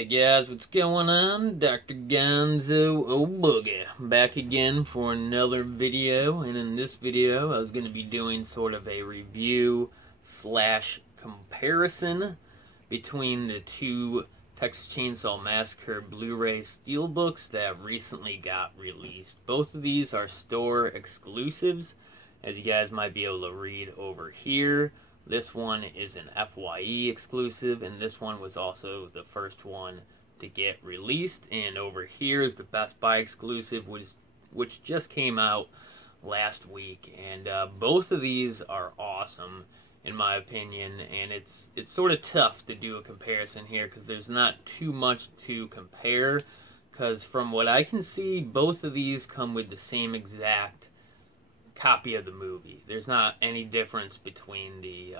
Hey guys, what's going on? Dr. Gonzo O'Boogie back again for another video, and in this video I was going to be doing sort of a review slash comparison between the two Texas Chainsaw Massacre Blu-ray Steelbooks that recently got released. Both of these are store exclusives, as you guys might be able to read over here. This one is an FYE exclusive, and this one was also the first one to get released. And over here is the Best Buy exclusive, which just came out last week. And both of these are awesome, in my opinion. And it's sort of tough to do a comparison here because there's not too much to compare. Because from what I can see, both of these come with the same exact copy of the movie. There's not any difference between the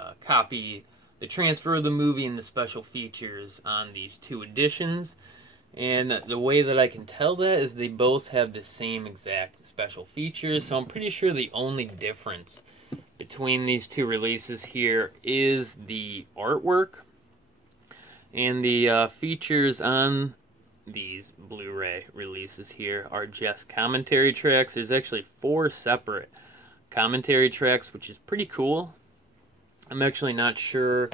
the transfer of the movie and the special features on these two editions. And the way that I can tell that is they both have the same exact special features, so I'm pretty sure the only difference between these two releases here is the artwork, and the features on these Blu-ray releases here are just commentary tracks. There's actually 4 separate commentary tracks, which is pretty cool. I'm actually not sure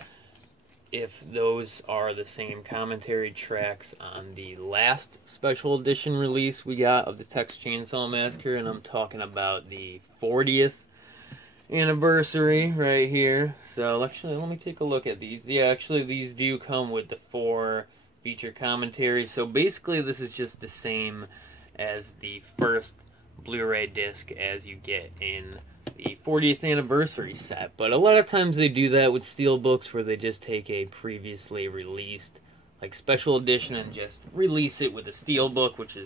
if those are the same commentary tracks on the last special edition release we got of the Texas Chainsaw Massacre, and I'm talking about the 40th anniversary right here. So actually, let me take a look at these. Yeah, actually these do come with the 4 feature commentaries. So basically this is just the same as the first Blu-ray disc as you get in the 40th anniversary set. But a lot of times they do that with Steelbooks, where they just take a previously released like special edition and just release it with a Steelbook, which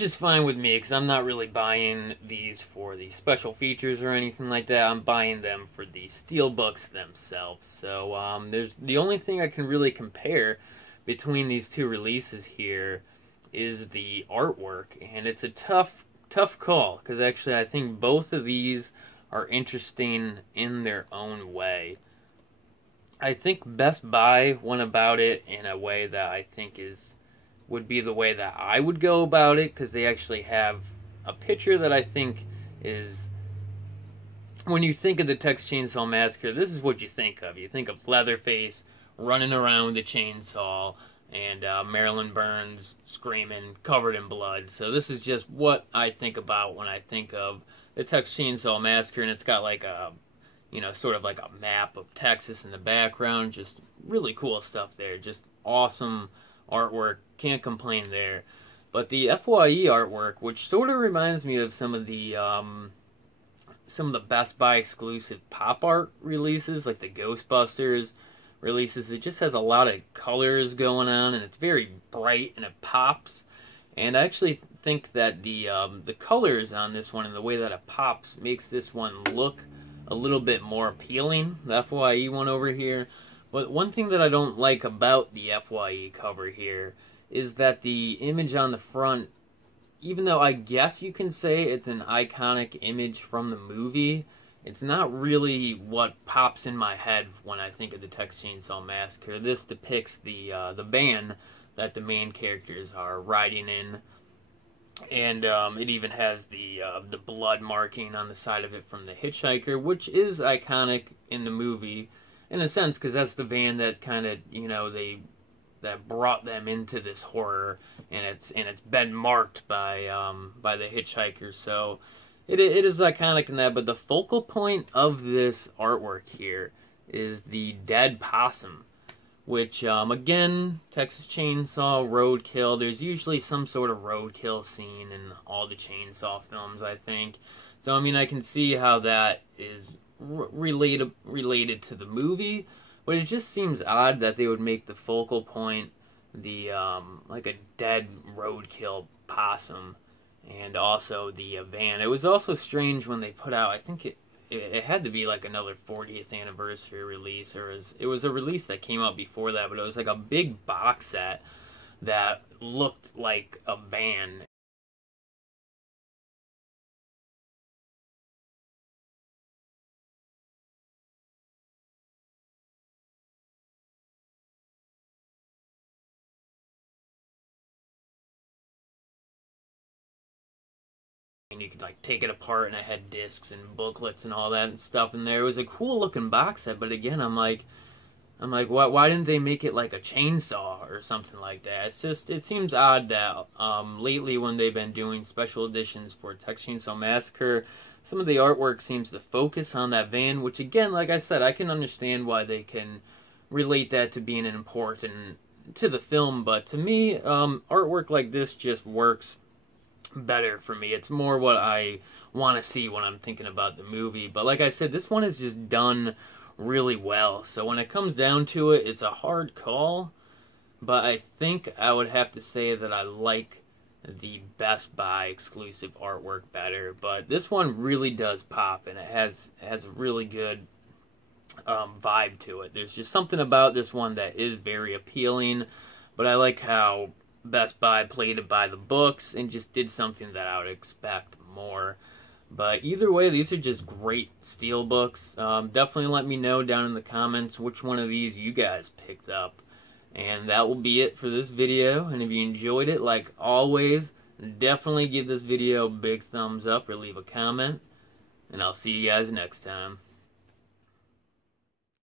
is fine with me, because I'm not really buying these for the special features or anything like that. I'm buying them for the Steelbooks themselves. So there's the only thing I can really compare between these two releases here is the artwork, and it's a tough call, because actually I think both of these are interesting in their own way. I think Best Buy went about it in a way that I think would be the way that I would go about it, because they actually have a picture that I think is, when you think of the Texas Chainsaw Massacre, this is what you think of. You think of Leatherface running around with a chainsaw, and Marilyn Burns screaming, covered in blood. So this is just what I think about when I think of the Texas Chainsaw Massacre, and it's got like a, sort of like a map of Texas in the background. Just really cool stuff there. Just awesome artwork. Can't complain there. But the FYE artwork, which sort of reminds me of some of the Best Buy exclusive pop art releases, like the Ghostbusters releases. It just has a lot of colors going on, and it's very bright, and it pops. And I actually think that the colors on this one and the way that it pops makes this one look a little bit more appealing, the FYE one over here. But one thing that I don't like about the FYE cover here is that the image on the front, even though I guess you can say it's an iconic image from the movie, it's not really what pops in my head when I think of the Texas Chainsaw Massacre. This depicts the van that the main characters are riding in, and it even has the blood marking on the side of it from the hitchhiker, which is iconic in the movie in a sense, because that's the van that kind of that brought them into this horror, and it's been marked by the hitchhiker. So It is iconic in that, but the focal point of this artwork here is the dead possum, which, again, Texas Chainsaw, roadkill. There's usually some sort of roadkill scene in all the Chainsaw films, I think. So, I mean, I can see how that is related to the movie, but it just seems odd that they would make the focal point like a dead roadkill possum. And also the van. It was also strange when they put out, I think it had to be like another 40th anniversary release, or it was a release that came out before that, but it was like a big box set that looked like a van. and you could like take it apart, and it had discs and booklets and all that and stuff in there. It was a cool looking box set, but again, I'm like, why didn't they make it like a chainsaw or something like that? It's just, it seems odd that lately when they've been doing special editions for Texas Chainsaw Massacre, some of the artwork seems to focus on that van, which again, like I said, I can understand why they can relate that to being important to the film, but to me, artwork like this just works better for me. It's more what I want to see when I'm thinking about the movie. But like I said, this one is just done really well. So when it comes down to it, it's a hard call. But I think I would have to say that I like the Best Buy exclusive artwork better. But this one really does pop, and it has a really good vibe to it. There's just something about this one that is very appealing. But I like how Best Buy played it by the books and just did something that I would expect more. But either way, these are just great Steelbooks. Definitely let me know down in the comments which one of these you guys picked up. And that will be it for this video. And if you enjoyed it, like always, definitely give this video a big thumbs up or leave a comment. And I'll see you guys next time.